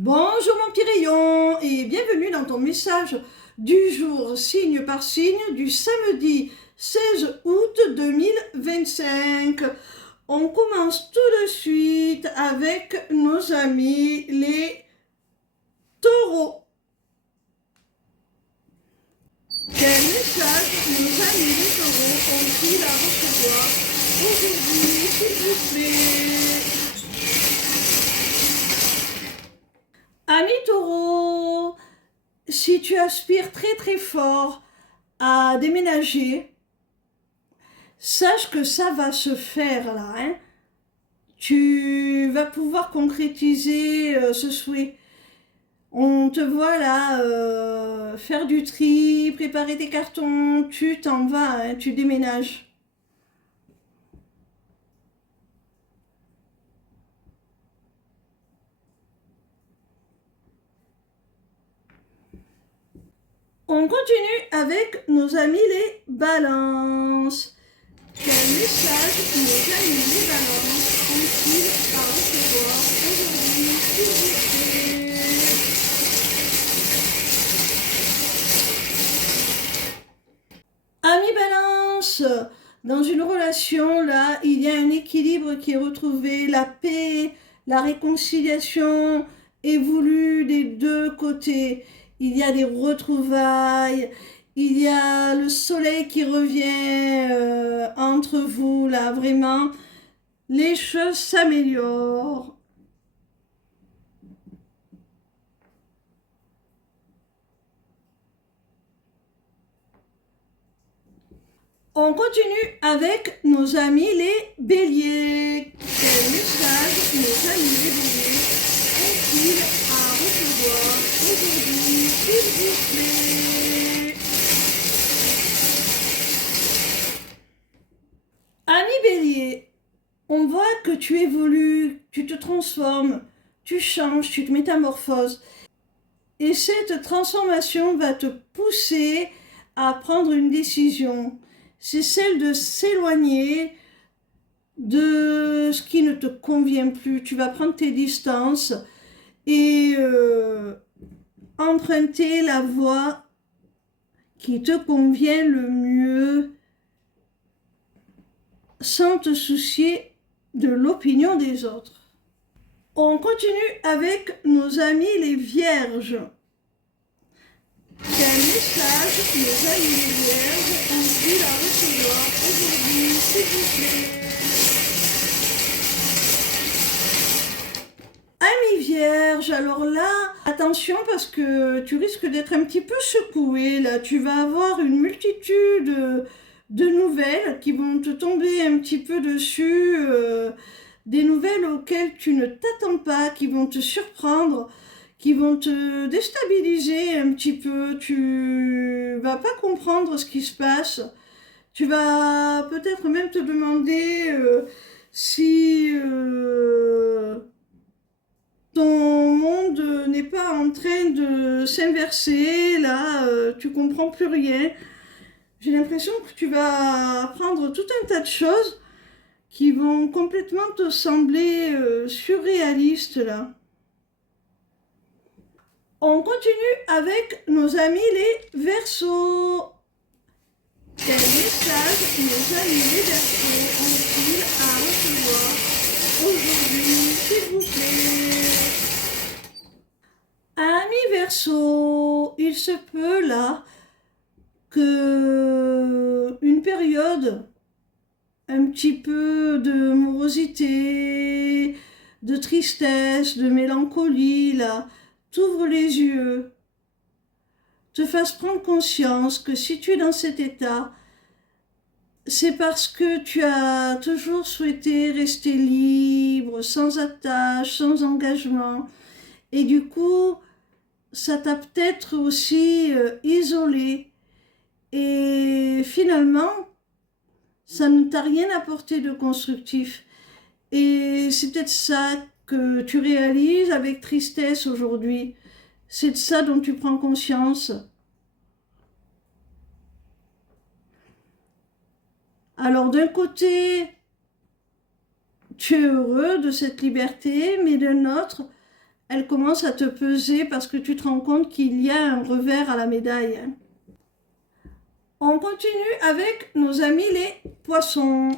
Bonjour mon petit rayon et bienvenue dans ton message du jour signe par signe du samedi 16 août 2025. On commence tout de suite avec nos amis les taureaux. Quel message nos amis les taureaux ont-ils à recevoir aujourd'hui, s'il vous plaît? Amis taureaux, si tu aspires très très fort à déménager, sache que ça va se faire là. Tu vas pouvoir concrétiser ce souhait. On te voit là faire du tri, préparer tes cartons, tu t'en vas, tu déménages. On continue avec nos amis les balances. Quel message nos amis les balances ont-ils à recevoir aujourd'hui, s'il vous plaît? Amis balance, dans une relation, là, il y a un équilibre qui est retrouvé, la paix, la réconciliation est voulue des deux côtés. Il y a des retrouvailles, il y a le soleil qui revient entre vous, là, vraiment, les choses s'améliorent. On continue avec nos amis les béliers. Quel message nos amis les béliers ont-ils à recevoir aujourd'hui, s'il vous plaît? Ami bélier, on voit que tu évolues, tu te transformes, tu changes, tu te métamorphoses. Et cette transformation va te pousser à prendre une décision. C'est celle de s'éloigner de ce qui ne te convient plus. Tu vas prendre tes distances et emprunter la voie qui te convient le mieux sans te soucier de l'opinion des autres. On continue avec nos amis les vierges. Quel message nos amis les vierges ont-ils à recevoir aujourd'hui, s'il vous plaît? Amis vierges, alors là, attention parce que tu risques d'être un petit peu secoué. Là, tu vas avoir une multitude de nouvelles qui vont te tomber un petit peu dessus, des nouvelles auxquelles tu ne t'attends pas, qui vont te surprendre, qui vont te déstabiliser un petit peu. Tu vas pas comprendre ce qui se passe. Tu vas peut-être même te demander si ton monde n'est pas en train de s'inverser. Là, tu comprends plus rien. J'ai l'impression que tu vas apprendre tout un tas de choses qui vont complètement te sembler surréalistes là. On continue avec nos amis les Verseaux. Quel message nos amis les Verseaux ont-ils à recevoir aujourd'hui, s'il vous plaît? Amis Verseaux, il se peut là que une période un petit peu de morosité, de tristesse, de mélancolie, là, t'ouvre les yeux, te fasse prendre conscience que si tu es dans cet état, c'est parce que tu as toujours souhaité rester libre, sans attache, sans engagement. Et du coup, ça t'a peut-être aussi isolé. Et finalement, ça ne t'a rien apporté de constructif. Et c'est peut-être ça que tu réalises avec tristesse aujourd'hui. C'est de ça dont tu prends conscience. Alors d'un côté, tu es heureux de cette liberté, mais d'un autre, elle commence à te peser parce que tu te rends compte qu'il y a un revers à la médaille. Hein. On continue avec nos amis les poissons.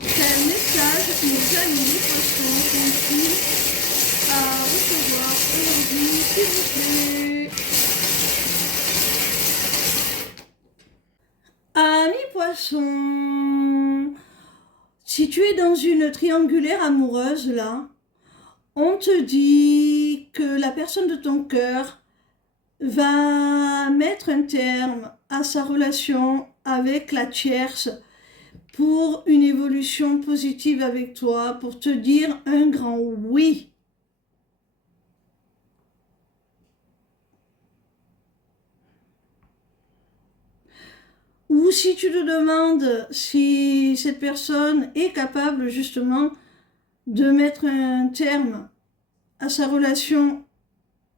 Quel message nos amis les poissons ont-ils à recevoir aujourd'hui, s'il vous plaît? Amis poissons, si tu es dans une triangulaire amoureuse là, on te dit que la personne de ton cœur va mettre un terme à sa relation avec la tierce pour une évolution positive avec toi, pour te dire un grand oui. Ou si tu te demandes si cette personne est capable justement de mettre un terme à sa relation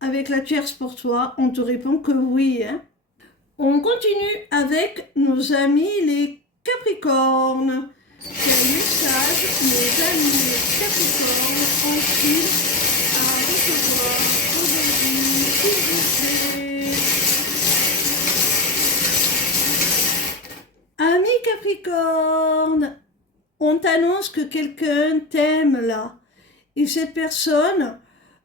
avec la tierce pour toi, on te répond que oui. Hein. On continue avec nos amis les Capricornes. Quel message nos amis les Capricornes ont-ils à recevoir aujourd'hui, s'il vous plaît? Amis Capricorne, on t'annonce que quelqu'un t'aime là. Et cette personne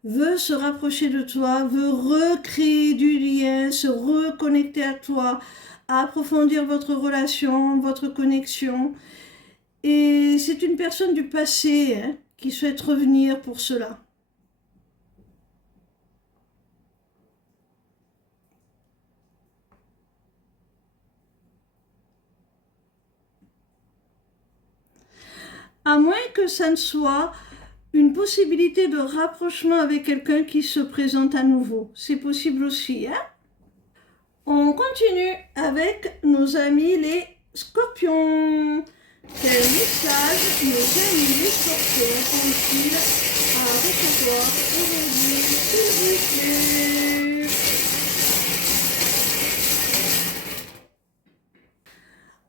veut se rapprocher de toi, veut recréer du lien, se reconnecter à toi, approfondir votre relation, votre connexion. Et c'est une personne du passé hein, qui souhaite revenir pour cela. À moins que ça ne soit une possibilité de rapprochement avec quelqu'un qui se présente à nouveau. C'est possible aussi. Hein? On continue avec nos amis les Scorpions. Quel message nos amis les Scorpions ont-ils à recevoir aujourd'hui, s'il vous plaît?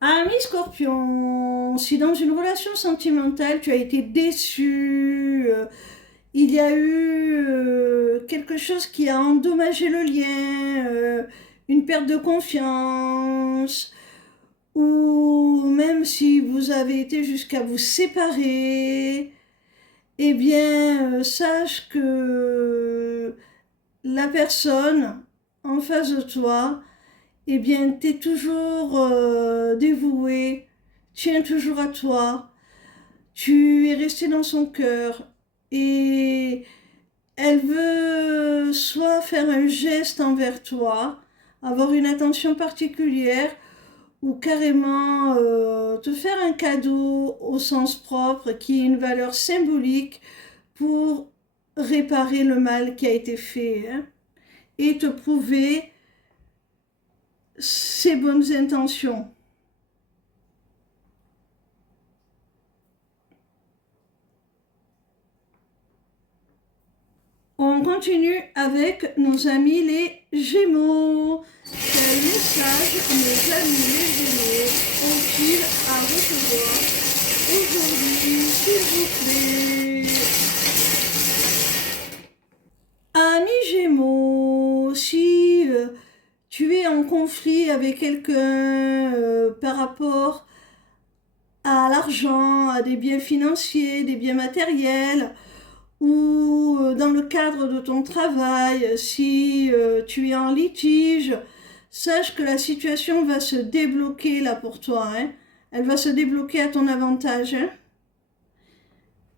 Amis Scorpion, si dans une relation sentimentale tu as été déçu, il y a eu quelque chose qui a endommagé le lien, une perte de confiance, ou même si vous avez été jusqu'à vous séparer, eh bien, sache que la personne en face de toi, eh bien, t'es toujours dévoué, tiens toujours à toi, tu es resté dans son cœur et elle veut soit faire un geste envers toi, avoir une attention particulière ou carrément te faire un cadeau au sens propre qui est une valeur symbolique pour réparer le mal qui a été fait hein, et te prouver ses bonnes intentions. On continue avec nos amis les Gémeaux. Quel message nos amis les Gémeaux ont-ils à recevoir aujourd'hui, s'il vous plaît? Amis Gémeaux, si tu es en conflit avec quelqu'un par rapport à l'argent, à des biens financiers, des biens matériels, ou dans le cadre de ton travail, si tu es en litige, sache que la situation va se débloquer là pour toi. Hein. Elle va se débloquer à ton avantage. Hein,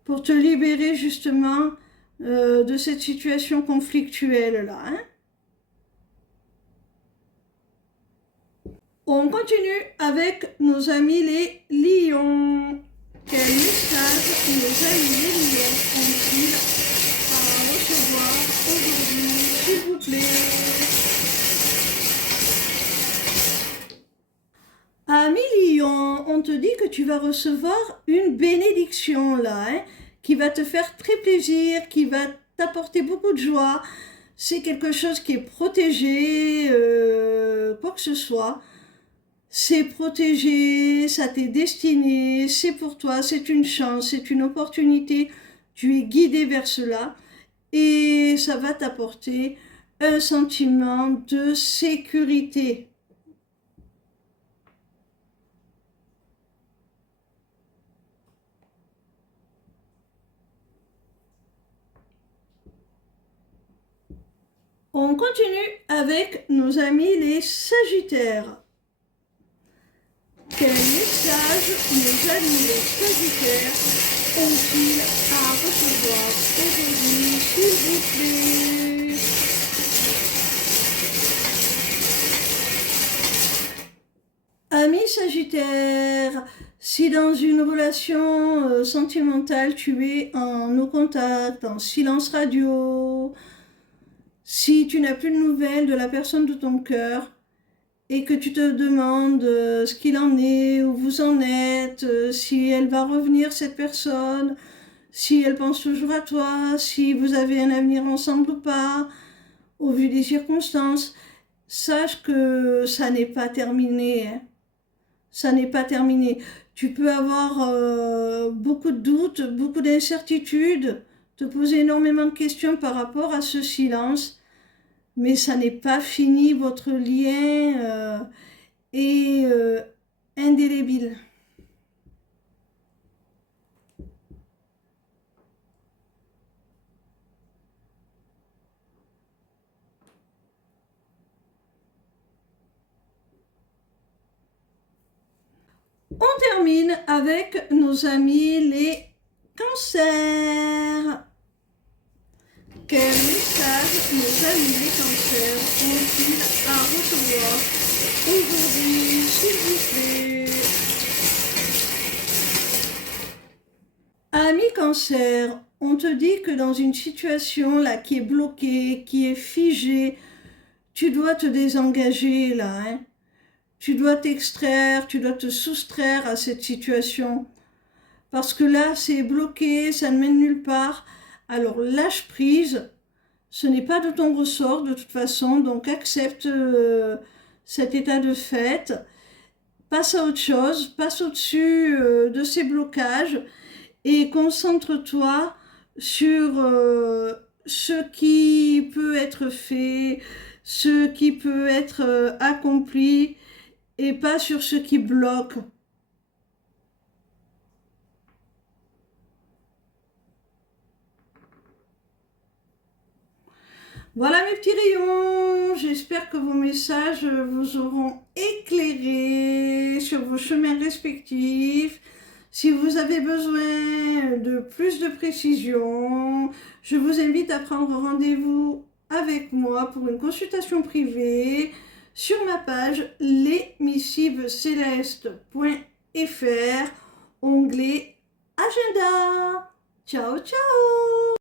pour te libérer justement de cette situation conflictuelle là. Hein. On continue avec nos amis les lions. Quel message nos amis les lions ont-ils à recevoir aujourd'hui, s'il vous plaît? Amis lions, on te dit que tu vas recevoir une bénédiction là, hein, qui va te faire très plaisir, qui va t'apporter beaucoup de joie. C'est quelque chose qui est protégé, quoi que ce soit. C'est protégé, ça t'est destiné, c'est pour toi, c'est une chance, c'est une opportunité. tu es guidé vers cela et ça va t'apporter un sentiment de sécurité. On continue avec nos amis les Sagittaires. Quel message nos amis les Sagittaires ont-ils à recevoir aujourd'hui, s'il vous plaît? Amis Sagittaires, si dans une relation sentimentale tu es en no contact, en silence radio, si tu n'as plus de nouvelles de la personne de ton cœur et que tu te demandes ce qu'il en est, où vous en êtes, si elle va revenir cette personne, si elle pense toujours à toi, si vous avez un avenir ensemble ou pas, au vu des circonstances, sache que ça n'est pas terminé. Hein. Ça n'est pas terminé. Tu peux avoir beaucoup de doutes, beaucoup d'incertitudes, te poser énormément de questions par rapport à ce silence. Mais ça n'est pas fini, votre lien est indélébile. On termine avec nos amis les cancers. Quel message nos amis les cancers ont-ils à recevoir aujourd'hui, s'il vous plaît? Amis cancer, on te dit que dans une situation là qui est bloquée, qui est figée, tu dois te désengager là, hein. Tu dois t'extraire, tu dois te soustraire à cette situation. Parce que là, c'est bloqué, ça ne mène nulle part. Alors lâche prise, ce n'est pas de ton ressort de toute façon, donc accepte cet état de fait, passe à autre chose, passe au-dessus de ces blocages et concentre-toi sur ce qui peut être fait, ce qui peut être accompli et pas sur ce qui bloque. Voilà mes petits rayons, j'espère que vos messages vous auront éclairé sur vos chemins respectifs. Si vous avez besoin de plus de précision, je vous invite à prendre rendez-vous avec moi pour une consultation privée sur ma page lesmissivescélestes.fr, onglet Agenda. Ciao, ciao!